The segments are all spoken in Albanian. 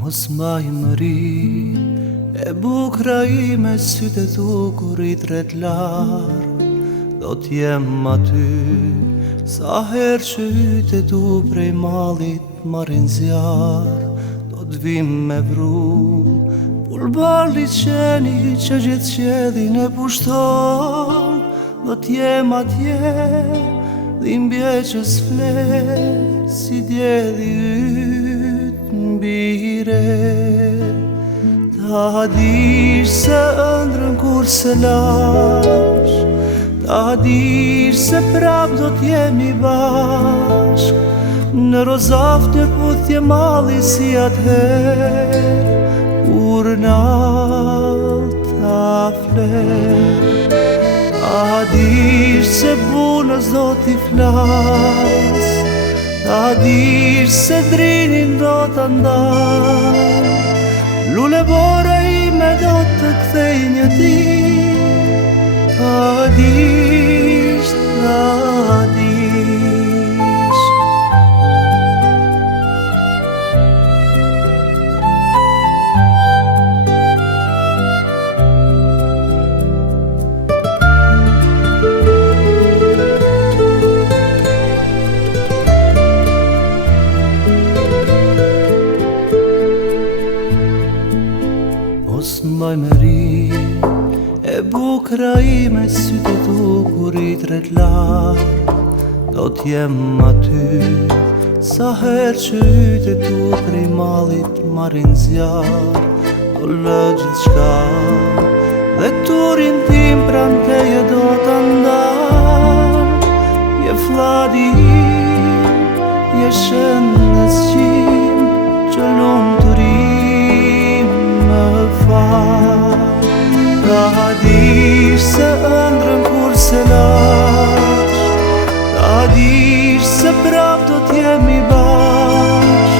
Mos mbaj mëri e bukra ime, sytë tu kur i tret larg. Do t'jem aty sa herë që hyte tu prej mallit marrin zjarr. Do t'vim me vru pulbarli qeni që gjithë qedhin e pushton. Do t'jem atje dhimbje që s'flet si djeli yt mbire. Ta dish se ëndrën kur se lash, ta dish se prap do t'jemi bashk. Në Rozaf në puthje malli si atëher, kur nata flet. Ta dish se bunës do t'i flas, ta dish se drinin do t'a ndar. Lule bora ime do të kthej një ditë. Ta dish, ta dish. Mos mbaj mëri e bukra ime, sytë tu kur i tret larg. Do t'jem aty sa herë që hyte tu prej mallit marrin zjarr. Do lë gjithçka dhe turin tim pran teje do t'a ndar. Je fladi im, je shëndes qim, që lumturim më fal. Ta dish se ëndrën kur se lash, ta dish se prap do t'jemi bashk.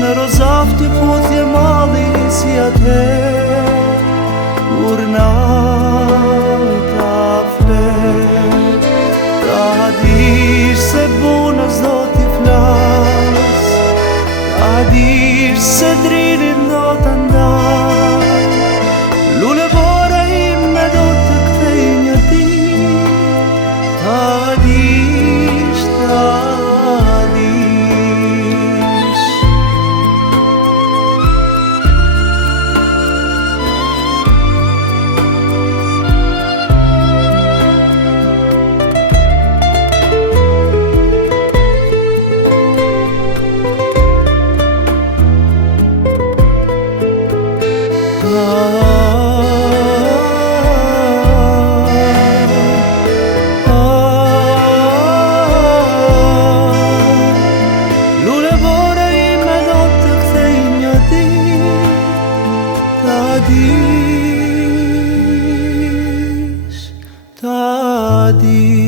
Në Rozaf t'i puthje malli si atëher, kur nata flet. Ta dish se bunës do t'i flas, ta dish se drinin do t'a ndar. Lule bora ime do të kthej një ditë. Ta dish, ta dish. Lule bora ime do të kthej një ditë. Ta dish, ta dish.